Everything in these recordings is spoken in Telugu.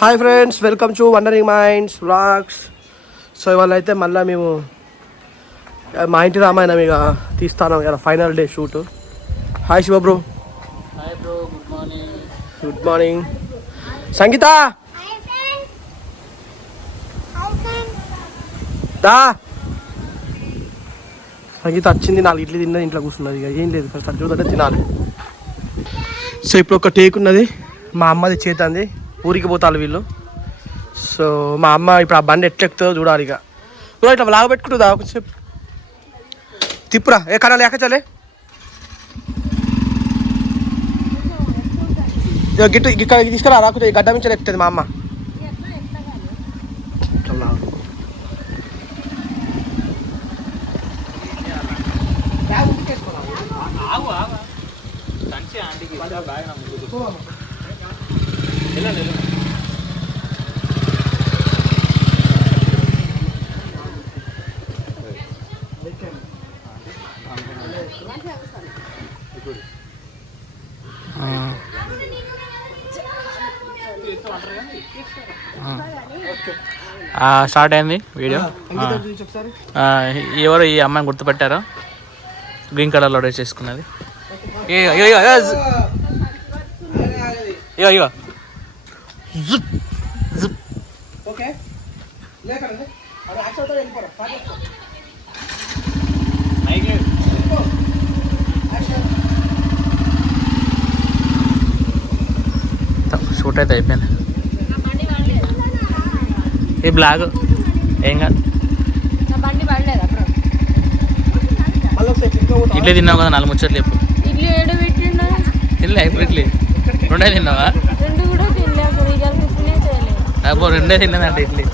Hi friends, welcome to wondering minds vlogs. So ఇవాళ అయితే మళ్ళీ మేము మా ఇంటి రామాయణం ఇక తీస్తాను కదా, final day shoot. Hi Shiva bro. Hi bro, good morning. Good morning. Sangeetha దా. సంగీత వచ్చింది, 4 ఇడ్లీ తిన్నది, ఇంట్లో కూర్చున్నది. ఇక ఏం లేదు, ఫస్ట్ అది చూడంటే తినాలి. సో ఇప్పుడు ఒక టేక్ ఉన్నది, మా అమ్మది చేతంది, ఊరికి పోతారు వీళ్ళు. సో మా అమ్మ ఇప్పుడు ఆ బండి ఎట్లా ఎక్కుతుందో చూడాలి. ఇక బ్రో ఇట్లా లాగ పెట్టుకుంటుందా కొంచెం తిప్పురా, ఏ కనాలి ఎక్కచాలే. గిట్టు ఇక్కడ తీసుకురా, రాకుంటే గడ్డ మించి ఎక్కుతుంది మా అమ్మ. స్టార్ట్ అయింది వీడియో. ఎవరు ఈ అమ్మాయిని గుర్తుపెట్టారో? గ్రీన్ కలర్లో డ్రెస్ చేసుకున్నది. షూట్ అయితే అయిపోయింది. ఈ బ్లాగ్ ఏం కాదు. ఇడ్లీ తిన్నావు కదా, 4 ముచ్చట్లు చెప్పు. తినలే ఇప్పుడు ఇడ్లీ 2 తిన్నావా? అబ్బో 2 తిన్నదంటే ఇడ్లీ.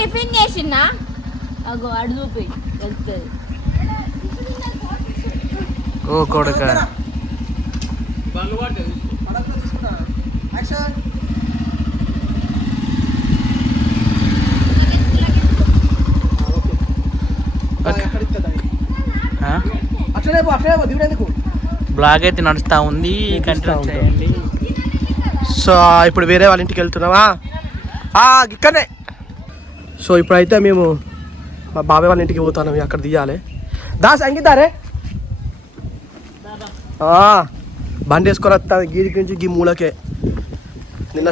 టిఫిన్ చేసినా అడుగు ఓ కొడుక. బ్లాగ్ అయితే నడుస్తూ ఉంది, కంటిన్యూ చేయండి. సో ఇప్పుడు వేరే వాళ్ళ ఇంటికి వెళ్తున్నావా? ఇక్కడనే. సో ఇప్పుడైతే మేము మా బాబాయ్ వాళ్ళ ఇంటికి పోతాను, అక్కడ తీయాలి. దా సంగీతారే, బండి వేసుకొని వస్తాను గీరికి నుంచి గీ మూలకే. నిన్న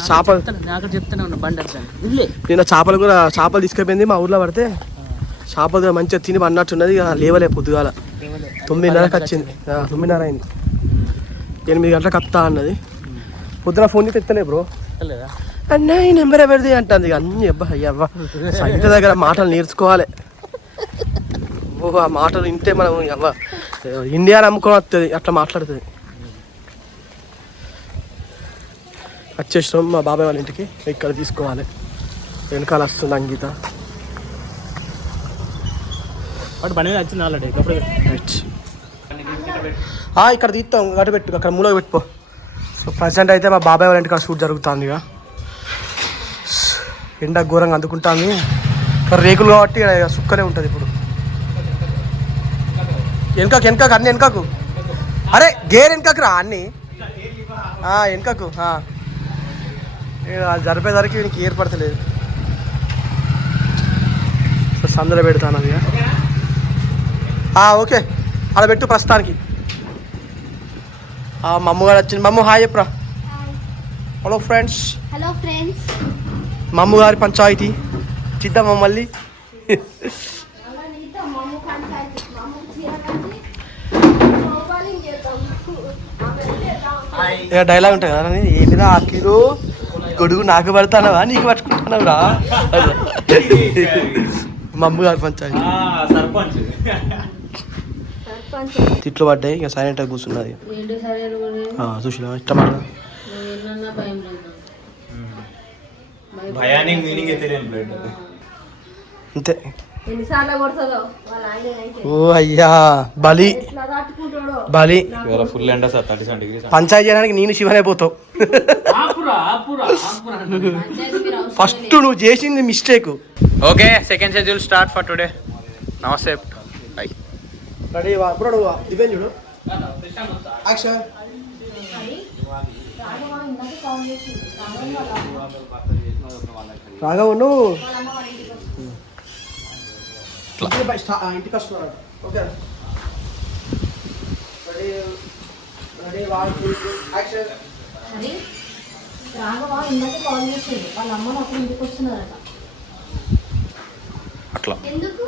చేపలు తీసుకెళ్ళింది మా ఊర్లో పడితే. చేపలు మంచిగా తిని అన్నట్టున్నది, ఇక లేవలే పొద్దుగాల 9:30కి వచ్చింది. 9:30 అయింది, 8 గంటలకు వస్తా అన్నది. పొద్దున ఫోన్ చేసి ఎత్తలే బ్రో. అన్న ఈ నెంబర్ ఎవరిది అంటుంది. ఇక అన్ని అవ్వ సంగీత దగ్గర మాటలు నేర్చుకోవాలి. ఆ మాటలు వింటే మనం అవ్వ ఇండియా నమ్ముకొని వస్తుంది, అట్లా మాట్లాడుతుంది. వచ్చేసినాం మా బాబాయ్ వాళ్ళ ఇంటికి, ఇక్కడ తీసుకోవాలి. వెనకాల వస్తుంది అంగీత. ఇక్కడ తీస్తాం, గడ్డ పెట్టు, అక్కడ మూలకి పెట్టుకో. సో ప్రజెంట్ అయితే మా బాబాయ్ వాళ్ళ ఇంటికి షూట్ జరుగుతుంది. ఇక ఎండ ఘోరంగా అందుకుంటుంది, ఇక్కడ రేకులు కాబట్టి సుక్కనే ఉంటుంది. ఇప్పుడు వెనకకు అన్ని వెనకకు. అరే గేర్ వెనకకు రా అన్ని వెనకకు. జరిపేసరికి నీకు ఏర్పడతలేదు. సో సందర పెడతాను అది. ఓకే అలా పెట్టు ప్రస్తుతానికి. మా అమ్మగారు వచ్చింది. మమ్మ హాయ్ చెప్పురా. Hello friends. Hello friends. మా అమ్మగారి పంచాయతీ చిద్దామా మళ్ళీ. డైలాగ్ ఉంటుంది కదా, ఏంటిదా ఆకిరు గొడుగు నాకు పడతానవా నీకు పట్టుకుంటానవరా. మా అమ్మగారి పంచాయతీ తిట్లు పడ్డాయి, ఇక సైలెంట్గా కూర్చున్నది. చూసినా ఇష్టం అంతే. ఓ అయ్యా బలి బలి. పంచాయతీ చేయడానికి నేను శివనే పోతావు. ఫస్ట్ నువ్వు చేసింది mistake. Okay, second schedule start for today. నమస్తే. రెడీ అప్పుడు దివ్యం చూడు యాక్షన్ రాఘవను ఇంటికి వస్తున్నాడు okay ready ready action Raghava ఇందాక కాల్ చేసిండు వాళ్ళ అమ్మ అప్పుడు ఇంటికి వస్తున్నారట. అట్లా ఎందుకు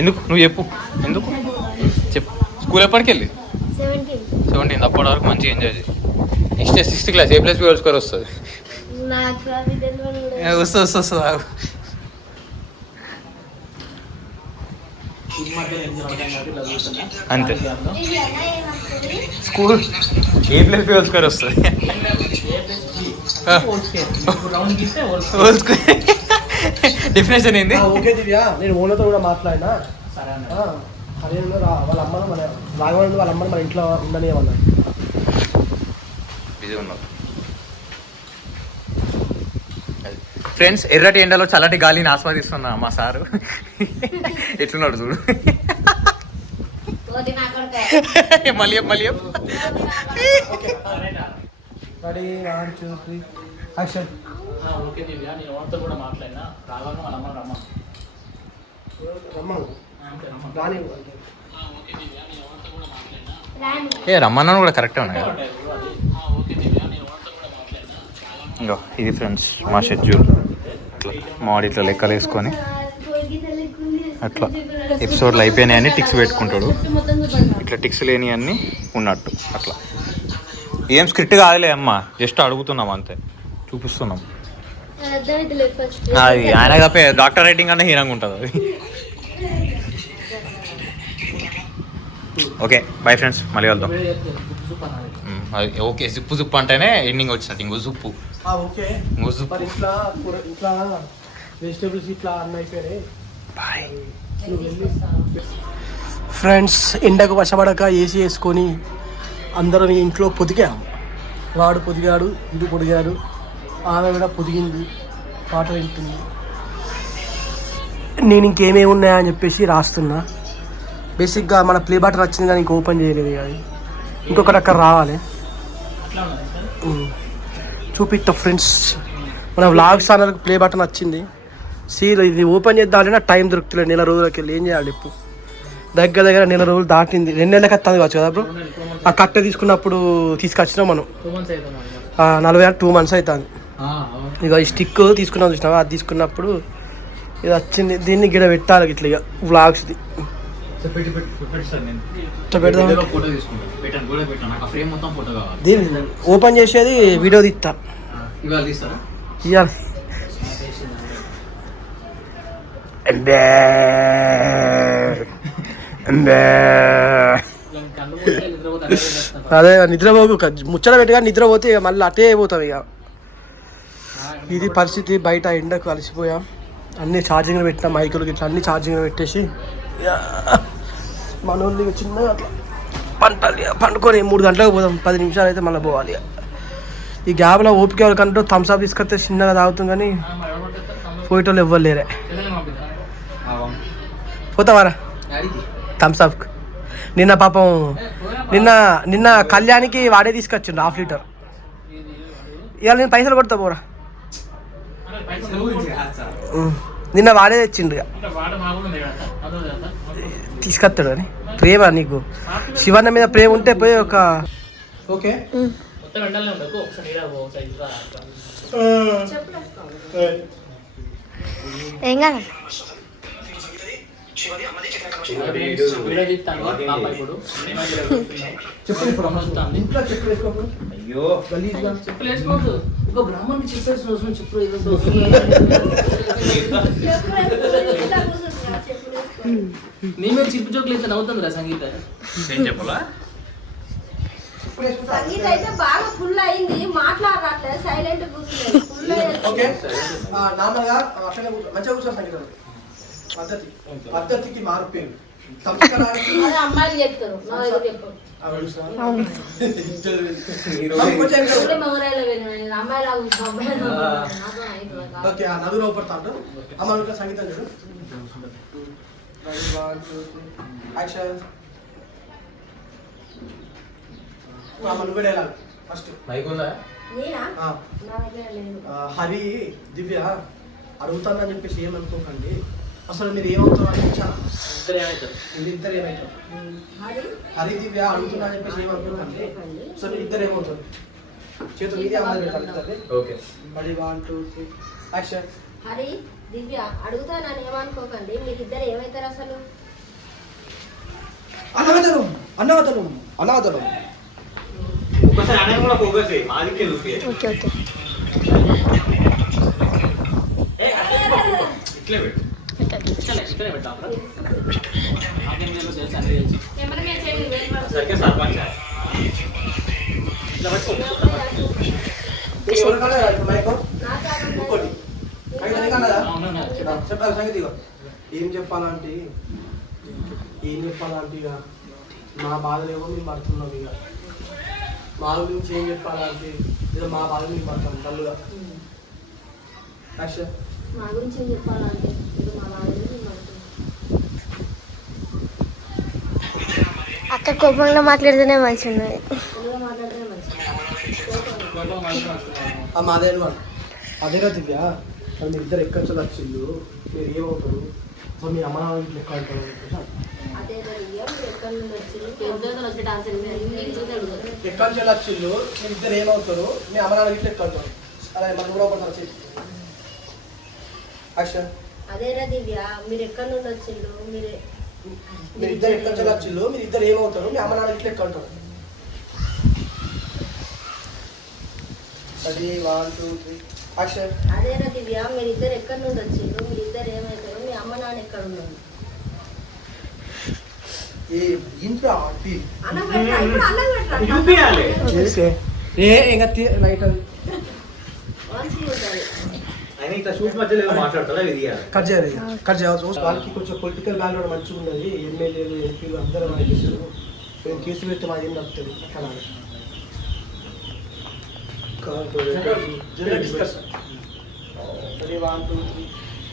ఎందుకు నువ్వు చెప్పు ఎందుకు చెప్పు. స్కూల్ ఎప్పటికి వెళ్ళి 17 అప్పటి వరకు మంచిగా ఎంజాయ్ చేయి. Next 6th class A+B whole square వస్తుంది. నాకు అది తెలియదు. వస్తుంది అంతే. స్కూల్ A+B హోల్ స్క్వేర్ వస్తుంది. డెఫినేషన్ ఏంది? ఓకే దివ్య, నేను ఓనర్తో కూడా మాట్లాడినా. అదే వాళ్ళ అమ్మను మన రాఘవన్ వాళ్ళ అమ్మను మన ఇంట్లో ఉండని ఏమన్నారు. బిజీ ఉన్నారు ఫ్రెండ్స్. ఎర్రటి ఎండలో చల్లటి గాలిని ఆస్వాదిస్తున్నా మా సారు. ఎట్లున్నాడు చూడు. మళ్ళీ రెడీ 1 2 3 యాక్షన్. ఓకే దివ్య, నేను ఓనర్తో కూడా మాట్లాడినా. రాఘవన్ వాళ్ళ అమ్మను రమ్మను. రమ్మన్నా కూడా కరెక్టే ఉన్నాయి. ఇంకా ఇది ఫ్రెండ్స్ మా షెడ్యూల్. అట్లా మాడి ఇట్లా లెక్కలు వేసుకొని అట్లా ఎపిసోడ్లు అయిపోయినాయని టిక్స్ పెట్టుకుంటాడు. ఇట్లా టిక్స్ లేని అన్నీ ఉన్నట్టు అట్లా. ఏం స్క్రిప్ట్ కాదులే అమ్మ, జస్ట్ అడుగుతున్నాం అంతే, చూపిస్తున్నాం. అది ఆయన తప్పే, డాక్టర్ రైటింగ్ అన్న హీనంగా ఉంటుంది అది. ఓకే బాయ్ ఫ్రెండ్స్, మళ్ళీ వెళ్దాం. అది ఓకే, జుప్పు అంటేనే ఎండింగ్ వచ్చినట్టు. ఇంకో జుప్పు ఇట్లా వెజిటేబుల్స్ ఇట్లా అన్నీ అయిపోయినాయి. Bye friends. ఎండకు వశపడక ఏసీ వేసుకొని అందరం ఇంట్లో పొదిగాము. వాడు పొదిగాడు, ఇది పొదిగాడు, ఆమె కూడా పొదిగింది, పాట వింటుంది. నేను ఇంకేమేమి ఉన్నాయని చెప్పేసి రాస్తున్నా. బేసిక్గా మన ప్లే బటన్ వచ్చింది కానీ ఇంక ఓపెన్ చేయలేదు. కానీ ఇంకొకటి అక్కడ రావాలి. చూపిస్తా ఫ్రెండ్స్. మన వ్లాగ్స్ ఛానల్కి ప్లే బటన్ వచ్చింది. సీల్ ఇది ఓపెన్ చేద్దామంటే టైం దొరుకుతలేదు. నెల రోజులకి వెళ్ళి ఏం చేయాలి ఇప్పుడు? దగ్గర నెల రోజులు దాటింది. 2 నెలలకి వస్తుంది కావచ్చు కదా బ్రో. ఆ కట్టె తీసుకున్నప్పుడు తీసుకొచ్చినాం మనం. 2 months అవుతుంది. ఇక ఈ స్టిక్ తీసుకున్నాం చూసినావా, అది తీసుకున్నప్పుడు ఇది వచ్చింది. దీన్ని గిడ పెట్టాలి ఇట్లా. ఇక వ్లాగ్స్ది దీన్ని ఓపెన్ చేసేది వీడియో తీస్తా. ఇవ్వాలి అదే నిద్రపోకు, ముచ్చట పెట్టగా నిద్రపోతే ఇక మళ్ళీ అటే అయిపోతాం. ఇక ఇది పరిస్థితి. బయట ఎండకు కలిసిపోయాం. అన్నీ ఛార్జింగ్లో పెట్టినా, మైకులు ఇట్లా అన్నీ ఛార్జింగ్లో పెట్టేసి మన వాళ్ళు చిన్నగా అట్లా పండుకొని 3 గంటలకు పోదాం. 10 నిమిషాలు అయితే మళ్ళీ పోవాలి. ఈ గ్యాప్లో ఓపిక వాళ్ళకంటూ థమ్స్అప్ తీసుకొస్తే చిన్నగా తాగుతాం, కానీ పోయేటోళ్ళు ఎవ్వరు లేరే. పోతావారా థమ్స్అప్? నిన్న పాపం నిన్న కళ్యాణికి వాడే తీసుకొచ్చిండు 1/2 లీటర్. ఇవాళ నేను పైసలు కొడతా పోరా. నిన్న వాడే తెచ్చిండు. తీసుకొస్తాడు అని ప్రేమ నీకు. శివన్న మీద ప్రేమ ఉంటే పోయి ఒక ఓకే ఏం కాదు. నేను చిప్పు జోకులు అయితే నవ్వుతుంది రా సంగీత. ఏం చెప్పాలా? సంగీత అయితే బాగా ఫుల్ అయింది, మాట్లాడట్లేదు, సైలెంట్ కూర్చుంది. ఫుల్ ఓకే నార్మల్గా అట్లనే మంచిగా కూర్చో. సంగీతం పద్ధతికి మారిపోయింది. అమ్మాయిలు చెప్తారు, నదులో పడతా. అమ్మ సంగీతం చూడు. యాక్షన్ నువ్వే డైలాగ్ ఫస్ట్. నేనా ఆ. నా దగ్గర లేదు. హరి దివ్య అడుగుతానని చెప్పేసి ఏమనుకోకండి. అసలు మీరు ఏమవుతారు అని ఇద్దరు ఏమవుతారు? హరి దివ్య అడుగుతున్నా అని చెప్పేసి ఏమనుకోకండి. సో మీరు ఇద్దరు ఏమవుతారు? చేతులు మీదే అమలు పెట్టాలి. ఓకే మరి 1 2 3 యాక్షన్. హరి దివ్య అడుగుతానని ఏమనుకోకండి, మీరిద్దరు ఏమవుతారు అసలు? అనాథలం అనాథలం అనాథలం. ఒకసారి అన్నయ్య కూడా ఫోకస్ చేయి మాదికే చూపి. ఓకే ఓకే ఇట్లే పెట్టు. సరిగ్గా సర్పంచ్ ఇట్లా పట్టుకో. ఇంకోటి చెప్పాలి సంగతి. ఏం చెప్పాలంటే ఇక మా బాధలు ఏమో మేము పడుతున్నాం. ఇక మా గురించి ఏం చెప్పాలంటే ఇక మా బాధలు మేము పడతాం తల్లుగా. మా గురించి ఏం చెప్పాలంటే ఇది మా వాళ్ళని మేము పడుతున్నాం. అక్క కోపంగా మాట్లాడితేనే మంచిగా ఉన్నది. తెలుగులో మాట్లాడితేనే మంచిది. మాదే అదేగా దివ్య. మరి మీరు ఇద్దరు ఎక్కడి నుంచి వచ్చిండు, మీరు ఏమవుతారు, అసలు మీ అమ్మ నాన్న లెక్క అంటారు. అదే దివ్య మీరు ఎక్కడి నుండి వచ్చి డాన్స్ ఎక్కడి నుంచి వచ్చిండు, మీరు ఇద్దరు ఏమవుతారు, మీ అమ్మ నాన్న లెక్క అంటారు. అదే మనం కూడా ఒకటి వచ్చి యాక్షన్. అదేరా దివ్య మీరు ఎక్కడి నుండి వచ్చిండు, మీరు ఇద్దరు ఎక్కడి నుంచి వచ్చిండు, మీరు ఇద్దరు ఏమవుతారు, మీ అమ్మ నాన్న లెక్క అంటారు. అది 1 2 3 యాక్షన్. అదేరా దివ్య మీరిద్దరు ఎక్కడి నుండి వచ్చిండు, మీరిద్దరు ఏమవుతారు, మీ అమ్మ నాన్న ఎక్కడ ఉన్నారు? ఇంట్లో అన్నం పెట్టరా? ఇప్పుడు అన్నం పెట్టరా? చూపియాలి. ఆయన ఇట్లా షూట్ మధ్యలో ఏదో మాట్లాడతారా ఇది కట్ చేయాలి. వాళ్ళకి కొంచెం పొలిటికల్ బ్యాక్గ్రౌండ్ మంచిగా ఉన్నది. ఎమ్మెల్యేలు ఎంపీలు అందరూ మనకి మేము కేసు పెడితే మాది ఏం నడుపుతుంది అలా డిస్కషన్. 1 2 3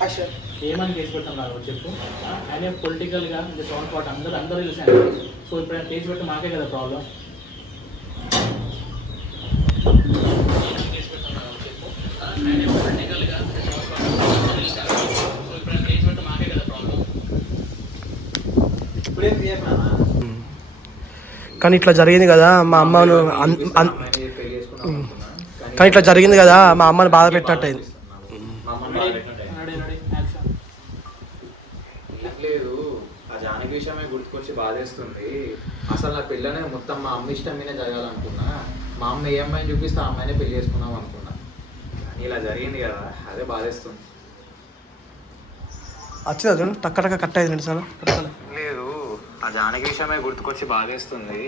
యాక్షన్. ఏమని కేసు పెట్టాం నాకు చెప్పు. ఆయన పొలిటికల్గా ఇంకా సౌండ్ పాటు అందరూ చూసాను. సో ఇప్పుడు ఆయన కేసు పెట్టి మాకే కదా ప్రాబ్లం. కానీ ఇట్లా జరిగింది కదా మా అమ్మను కానీ ఇట్లా జరిగింది కదా మా అమ్మని బాధ పెట్టినట్టయింది. లేదు ఆ జానకి విషయమే గుర్తుకొచ్చి బాధేస్తుంది. అసలు నా పిల్లనే మొత్తం మా అమ్మ ఇష్టం మీదే జరగాలనుకున్నా. మా అమ్మ ఏ అమ్మాయిని చూపిస్తే ఆ అమ్మాయినే పెళ్లి చేసుకున్నాం అనుకున్నా. కానీ ఇలా జరిగింది కదా అదే బాధేస్తుంది. వచ్చిందా టక్క టక్క కట్ అయింది సార్. లేదు ఆ జానకి విషయమే గుర్తుకొచ్చి బాధేస్తుంది.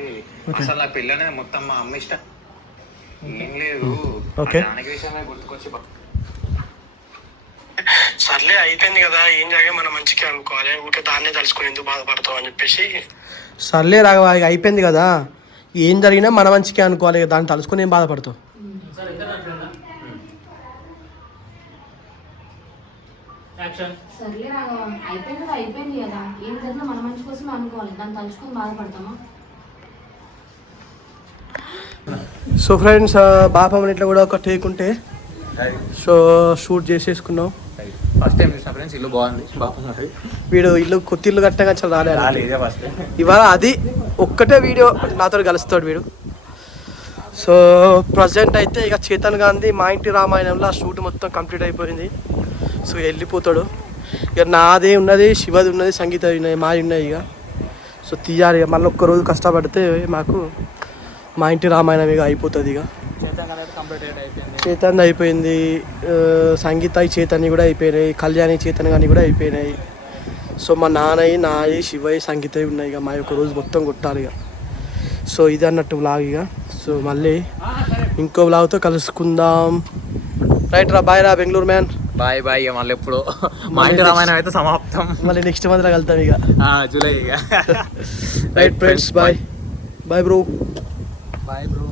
అసలు నా పిల్లనే మొత్తం మా అమ్మ ఇష్టం ఏం లేదు. జానకి విషయమే గుర్తుకొచ్చి సర్లే అయిపోయింది కదా ఏం జరిగే మనం మంచిగా అనుకోవాలి. ఊరికే దాన్నే తలుసుకుని ఎందుకు బాధపడతావు అని చెప్పేసి సర్లే రాఘవ అయిపోయింది కదా ఏం జరిగినా మన మంచిగా అనుకోవాలి. దాన్ని తలుసుకుని ఏం బాధపడతావు. సర్లే రాఘవ అయిపోయింది కదా ఏం జరిగినా మన మంచి కోసమే అనుకోవాలి. దాన్ని తలుచుకొని బాధపడతామా? సో ఫ్రెండ్స్ బాపమ్మ ఇట్లా కూడా ఒక టేక్ ఉంటే సో షూట్ చేసేసుకున్నాం. ఫస్ట్ టైం చూసిన ఫ్రెండ్స్ ఇల్లు బాగుంది. వీడు ఇల్లు కొత్త ఇల్లు కట్టగా చాలా రాలేదు ఇవాళ. అది ఒక్కటే వీడియో నాతో కలుస్తాడు వీడు. సో ప్రజెంట్ అయితే ఇక చేతన్ గాంధీ మా ఇంటి రామాయణంలో షూట్ మొత్తం కంప్లీట్ అయిపోయింది. సో వెళ్ళిపోతాడు. ఇక నాదే ఉన్నది, శివది ఉన్నది, సంగీత ఉన్నాయి, మాది ఉన్నాయి. ఇక సో తీయాలి. మళ్ళీ ఒక్కరోజు కష్టపడితే మాకు మా ఇంటి రామాయణం ఇక అయిపోతుంది. ఇక చేతన్ అయిపోయింది, సంగీత చేతన్ కూడా అయిపోయినాయి, కళ్యాణి చేతన్ కానీ కూడా అయిపోయినాయి. సో మా నాన్నయ్య నాయి శివయ్య సంగీత ఉన్నాయి. ఇక మా యొక్క రోజు మొత్తం కొట్టాలి. ఇక సో ఇది అన్నట్టు వ్లాగ్. ఇక సో మళ్ళీ ఇంకో వ్లాగ్తో కలుసుకుందాం. రైట్ రా, బాయ్ రా బెంగళూరు మ్యాన్. Bye bye. మళ్ళీ ఎప్పుడు మా ఇంటి రామాయణం అయితే సమాప్తం. మళ్ళీ నెక్స్ట్ మంత్లో కలుద్దాం ఇక జూలై. ఇక right friends, bye bye bro. Bye bro.